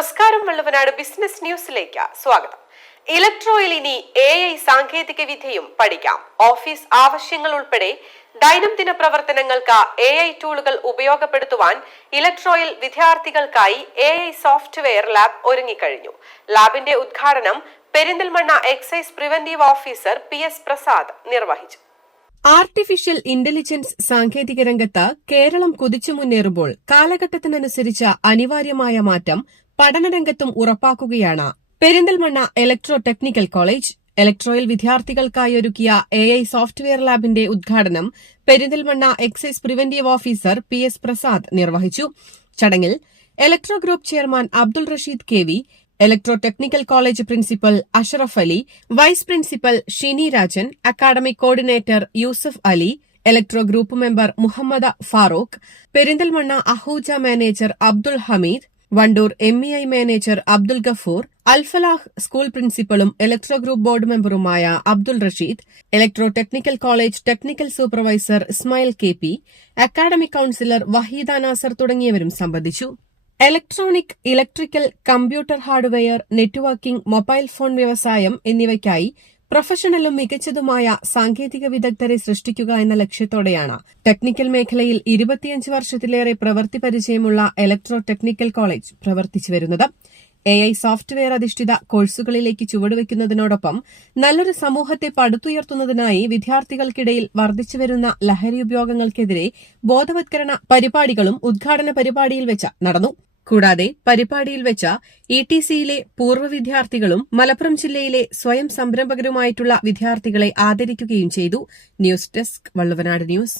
നമസ്കാരം വള്ളവനാട് ബിസിനസ് ന്യൂസിലേക്ക് സ്വാഗതം. ഇലക്ട്രോയിൽ ഇനി എ ഐ സാങ്കേതിക വിദ്യയും പഠിക്കാം. ഓഫീസ് ആവശ്യങ്ങൾ ഉൾപ്പെടെ ദൈനംദിന പ്രവർത്തനങ്ങൾക്ക് എ ഐ ടൂളുകൾ ഉപയോഗപ്പെടുത്തുവാൻ ഇലക്ട്രോയിൽ വിദ്യാർത്ഥികൾക്കായി എ ഐ സോഫ്റ്റ്വെയർ ലാബ് ഒരുങ്ങിക്കഴിഞ്ഞു. ലാബിന്റെ ഉദ്ഘാടനം Perinthalmanna excise preventive officer P S Prasad നിർവഹിച്ചു. ആർട്ടിഫിഷ്യൽ ഇന്റലിജൻസ് സാങ്കേതിക രംഗത്ത് കേരളം കുതിച്ചു മുന്നേറുമ്പോൾ കാലഘട്ടത്തിനനുസരിച്ച അനിവാര്യമായ മാറ്റം പഠനരംഗത്തും ഉറപ്പാക്കുകയാണ്. പെരിന്തൽമണ്ണ ഇലക്ട്രോ ടെക്നിക്കൽ കോളേജ് ഇലക്ട്രോയിൽ വിദ്യാർത്ഥികൾക്കായി ഒരുക്കിയ എ ഐ സോഫ്റ്റ്വെയർ ലാബിന്റെ ഉദ്ഘാടനം Perinthalmanna excise preventive officer P S Prasad നിർവഹിച്ചു. ചടങ്ങിൽ electro group chairman Abdul Rasheed K V electro technical college principal Ashraf Ali vice principal Shini Rajan academic coordinator Yusuf Ali electro group member Muhammad Farooq Perinthalmanna Ahuja manager Abdul Hameed Wandoor M E I manager Abdul Gafoor Al Falah school പ്രിൻസിപ്പളും electro group board മെമ്പറുമായ Abdul Rasheed electro technical college technical supervisor Ismail K P academic counsellor Waheeda Nasar തുടങ്ങിയവരും സംബന്ധിച്ചു. Electronic electrical computer hardware networking mobile phone വ്യവസായം എന്നിവയ്ക്കായി പ്രൊഫഷണലും മികച്ചതുമായ സാങ്കേതിക വിദഗ്ധരെ സൃഷ്ടിക്കുക എന്ന ലക്ഷ്യത്തോടെയാണ്. Technical മേഖലയിൽ ഇരുപത്തിയഞ്ച് വർഷത്തിലേറെ പ്രവൃത്തി പരിചയമുള്ള ഇലക്ട്രോ ടെക്നിക്കൽ കോളേജ് പ്രവർത്തിച്ചു വരുന്നത്. എ ഐ സോഫ്റ്റ്വെയർ അധിഷ്ഠിത കോഴ്സുകളിലേക്ക് ചുവടുവയ്ക്കുന്നതിനോടൊപ്പം നല്ലൊരു സമൂഹത്തെ പടുത്തുയർത്തുന്നതിനായി വിദ്യാർത്ഥികൾക്കിടയിൽ വർദ്ധിച്ചുവരുന്ന ലഹരി ഉപയോഗങ്ങൾക്കെതിരെ ബോധവത്കരണ പരിപാടികളും ഉദ്ഘാടന പരിപാടിയിൽ വെച്ച് നടന്നു. കൂടാതെ പരിപാടിയിൽ വെച്ച ഇ ടി സിയിലെ പൂർവ വിദ്യാർത്ഥികളും മലപ്പുറം ജില്ലയിലെ സ്വയം സംരംഭകരുമായിട്ടുള്ള വിദ്യാർത്ഥികളെ ആദരിക്കുകയും ചെയ്തു. News desk Valluvanad news.